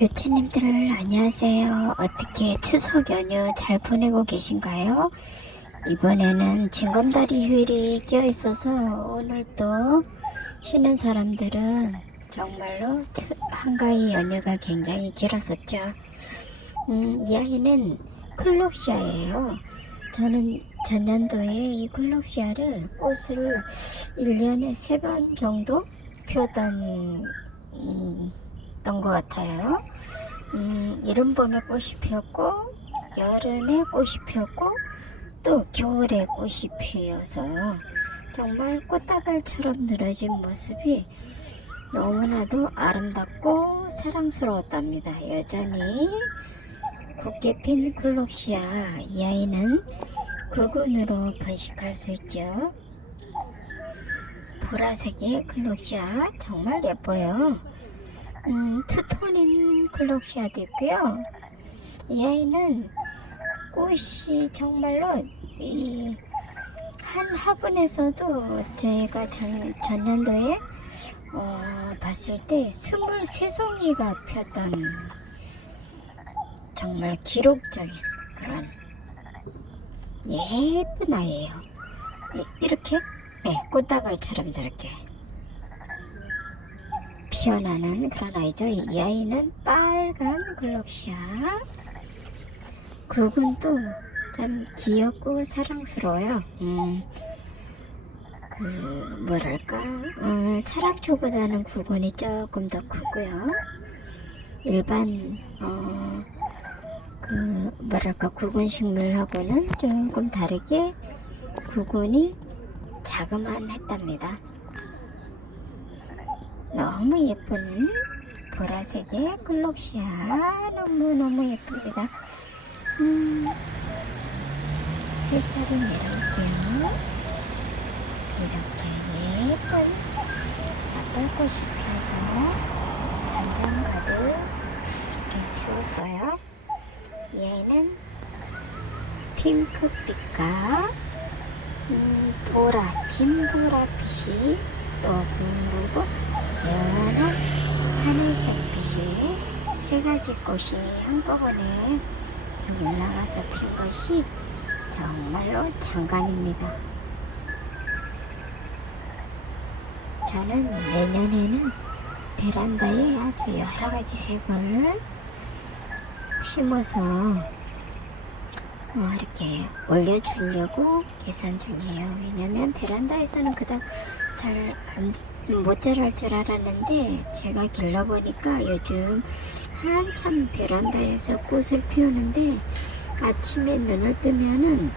유치님들 안녕하세요. 어떻게 추석 연휴 잘 보내고 계신가요? 이번에는 징검다리 휴일이 껴 있어서 오늘 또 쉬는 사람들은 정말로 추- 한가위 연휴가 굉장히 길었었죠. 음, 이 아이는 클록시아예요. 저는 전년도에 이 클록시아를 꽃을 1년에 3번 정도 피웠던 음, 던 것 같아요. 음, 여름 봄에 꽃이 피었고 여름에 꽃이 피었고 또 겨울에 꽃이 피어서 정말 꽃다발처럼 늘어진 모습이 너무나도 아름답고 사랑스러웠답니다. 여전히 곱게 핀 콜록시아 이 아이는 구근으로 번식할 수 있죠. 보라색의 클록시아 정말 예뻐요. 음, 투톤인 클록시아도 있고요. 이 아이는 꽃이 정말로 이 한 화분에서도 저희가 전, 전년도에 어, 봤을 때 23송이가 피었던 정말 기록적인 그런 예쁜 아이예요. 이- 이렇게 네, 꽃다발처럼 저렇게 피어나는 그런 아이죠. 이 아이는 빨간 글록시아. 그건 또참 귀엽고 사랑스러워요. 음, 그 뭐랄까, 어, 사락초보다는 구근이 조금 더 크고요. 일반 어, 그 뭐랄까 구근 식물하고는 조금 다르게 구근이 자그만했답니다. 너무 예쁜 보라색의 글록시아 너무너무 예쁩니다. 음, 햇살이 내려올게요. 이렇게 예쁜 나팔꽃이 피어서 단장 가득 이렇게 채웠어요. 이 아이는 핑크빛과 음, 보라, 진보라빛이 또 연한 하늘색빛이 세 가지 꽃이 한꺼번에 올라가서 핀 것이 정말로 장관입니다. 저는 내년에는 베란다에 아주 여러 가지 색을 심어서 어, 이렇게 올려주려고 계산 중이에요. 왜냐면 베란다에서는 그닥 잘 못 자랄 줄 알았는데 제가 길러보니까 요즘 한참 베란다에서 꽃을 피우는데 아침에 눈을 뜨면은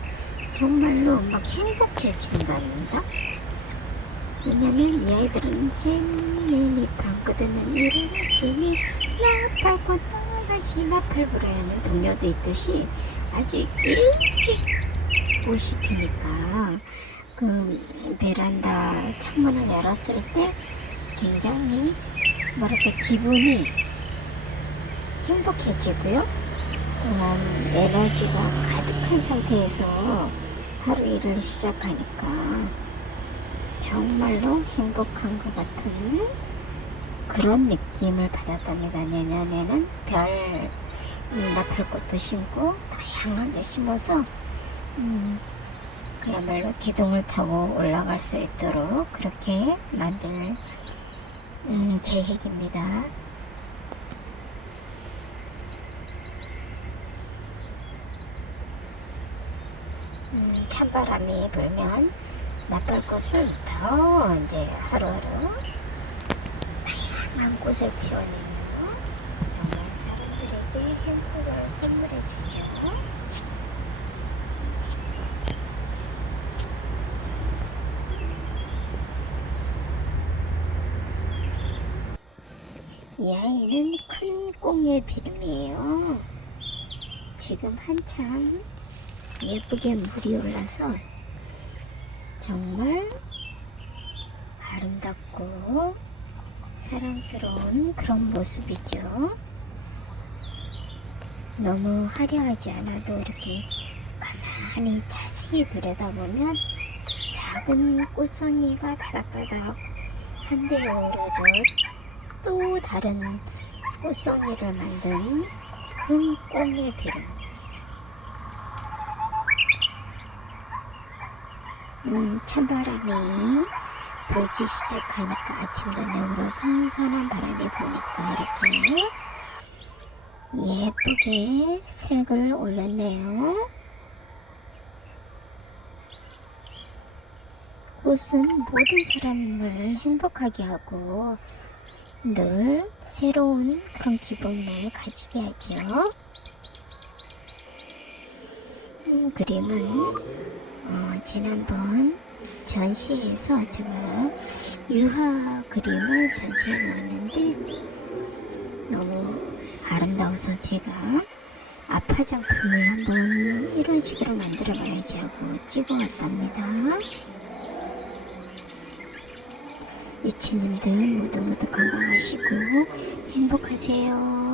정말로 막 행복해진답니다. 왜냐면 이 아이들은 행리니 밤거드는 이른 아침이 나팔꽃 나가시 나팔 불어야 하는 동요도 있듯이 아주 일찍 꽃이 피니까 그 베란다 창문을 열었을 때 굉장히 뭐랄까 기분이 행복해지고요. 음, 에너지가 가득한 상태에서 하루 일을 시작하니까 정말로 행복한 것 같은 그런 느낌을 받았답니다. 내년에는 별 음, 나팔꽃도 심고 다양하게 심어서 음, 그야말로 기둥을 타고 올라갈 수 있도록 그렇게 만들 음, 계획입니다. 음, 찬바람이 불면 나팔꽃은 더 이제 하루하루 다양한 꽃을 피워내며 정말 사람들에게 행복을 선물해 주죠. 이 아이는 큰 꽁의 비름이에요. 지금 한참 예쁘게 물이 올라서 정말 아름답고 사랑스러운 그런 모습이죠. 너무 화려하지 않아도 이렇게 가만히 자세히 들여다보면 작은 꽃송이가 다닥다닥 한데 어우러져 또 다른 꽃송이를 만든 큰 꽁의 비름. 음, 찬바람이 불기 시작하니까 아침 저녁으로 선선한 바람이 부니까 이렇게 예쁘게 색을 올렸네요. 꽃은 모든 사람을 행복하게 하고 늘 새로운 그런 기분을 가지게 하죠. 음, 그림은 어, 지난번 전시에서 제가 유화 그림을 전시해 놓았는데 너무 아름다워서 제가 아파 작품을 한번 이런 식으로 만들어 봐야지 하고 찍어 왔답니다. 유치님들 모두 모두 건강하시고 행복하세요.